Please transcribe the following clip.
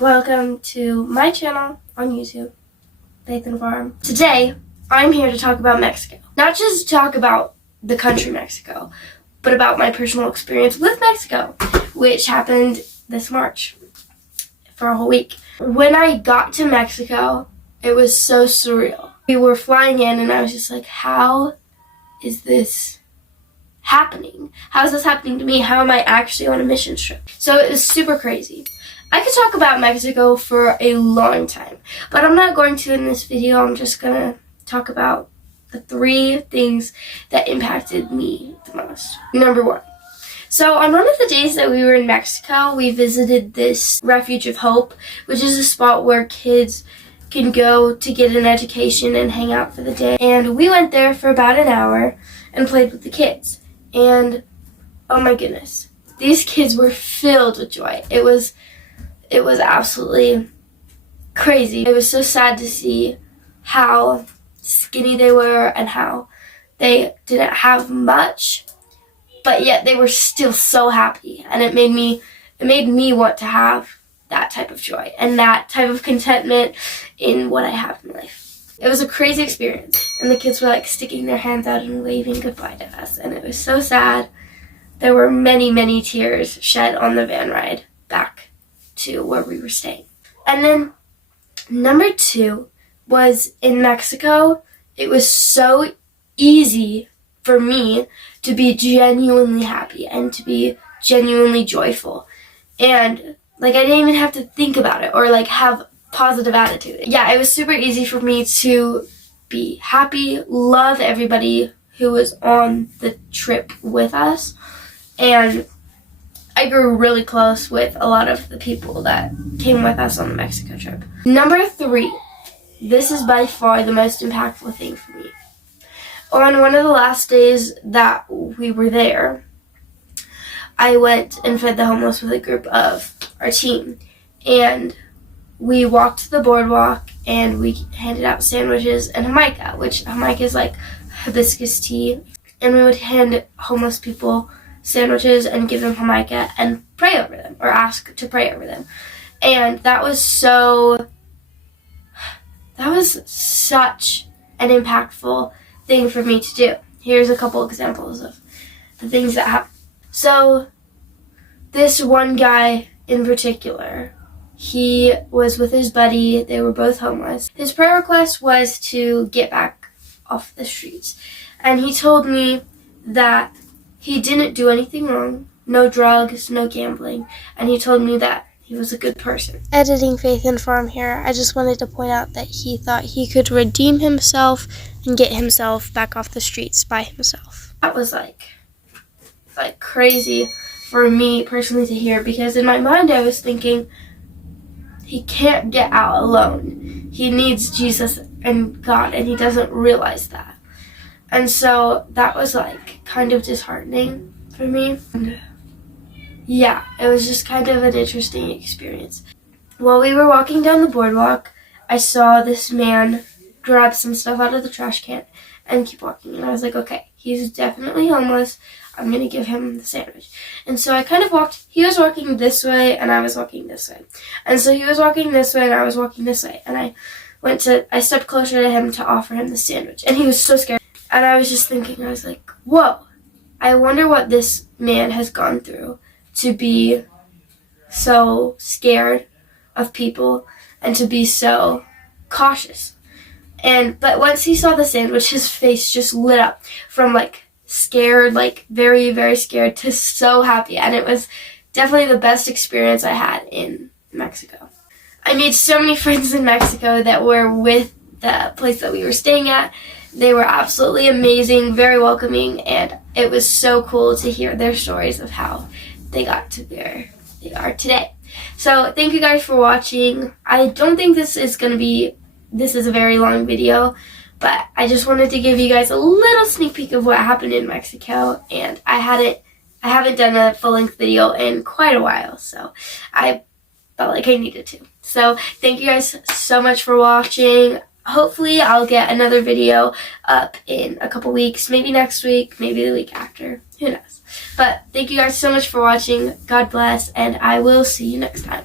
Welcome to my channel on YouTube, Faith and Farm. Today, I'm here to talk about Mexico. Not just to talk about the country Mexico, but about my personal experience with Mexico, which happened this March for a whole week. When I got to Mexico, it was so surreal. We were flying in and I was just like, how is this happening? How is this happening to me? How am I actually on a mission trip? So it was super crazy. I could talk about Mexico for a long time, but I'm not going to in this video. I'm just going to talk about the 3 things that impacted me the most. Number 1. So on one of the days that we were in Mexico, we visited this Refuge of Hope, which is a spot where kids can go to get an education and hang out for the day. And we went there for about an hour and played with the kids. And oh my goodness, these kids were filled with joy. It was absolutely crazy. It was so sad to see how skinny they were and how they didn't have much, but yet they were still so happy. And it made me want to have that type of joy and that type of contentment in what I have in life. It was a crazy experience, and the kids were like sticking their hands out and waving goodbye to us, and it was so sad. There were many, many tears shed on the van ride back to where we were staying. And then number 2 was in Mexico. It was so easy for me to be genuinely happy and to be genuinely joyful. And I didn't even have to think about it or have positive attitude. Yeah, it was super easy for me to be happy, love everybody who was on the trip with us. And I grew really close with a lot of the people that came with us on the Mexico trip. Number 3, this is by far the most impactful thing for me. On one of the last days that we were there, I went and fed the homeless with a group of our team. And we walked to the boardwalk and we handed out sandwiches and jamaica, which jamaica is like hibiscus tea. And we would hand homeless people sandwiches and give them jamaica and pray over them, or ask to pray over them. And that was such an impactful thing for me to do. Here's a couple examples of the things that happened. So this one guy in particular, he was with his buddy. They were both homeless. His prayer request was to get back off the streets. And he told me that he didn't do anything wrong, no drugs, no gambling, and he told me that he was a good person. Editing Faith and Farm here, I just wanted to point out that he thought he could redeem himself and get himself back off the streets by himself. That was like crazy for me personally to hear, because in my mind I was thinking, he can't get out alone. He needs Jesus and God, and he doesn't realize that. And so that was kind of disheartening for me. And yeah, it was just kind of an interesting experience. While we were walking down the boardwalk, I saw this man grab some stuff out of the trash can and keep walking. And I was like, okay, he's definitely homeless. I'm going to give him the sandwich. And so I kind of walked. He was walking this way and I was walking this way. And so he was walking this way and I was walking this way. And I stepped closer to him to offer him the sandwich. And he was so scared. And I was just thinking, I was like, whoa, I wonder what this man has gone through to be so scared of people and to be so cautious. But once he saw the sandwich, his face just lit up from scared, very, very scared, to so happy. And it was definitely the best experience I had in Mexico. I made so many friends in Mexico that were with the place that we were staying at. They were absolutely amazing, very welcoming, and it was so cool to hear their stories of how they got to where they are today. So thank you guys for watching. I don't think this is a very long video, but I just wanted to give you guys a little sneak peek of what happened in Mexico, and I haven't done a full-length video in quite a while, so I felt like I needed to. So thank you guys so much for watching. Hopefully I'll get another video up in a couple weeks, maybe next week, maybe the week after, who knows. But thank you guys so much for watching. God bless, and I will see you next time.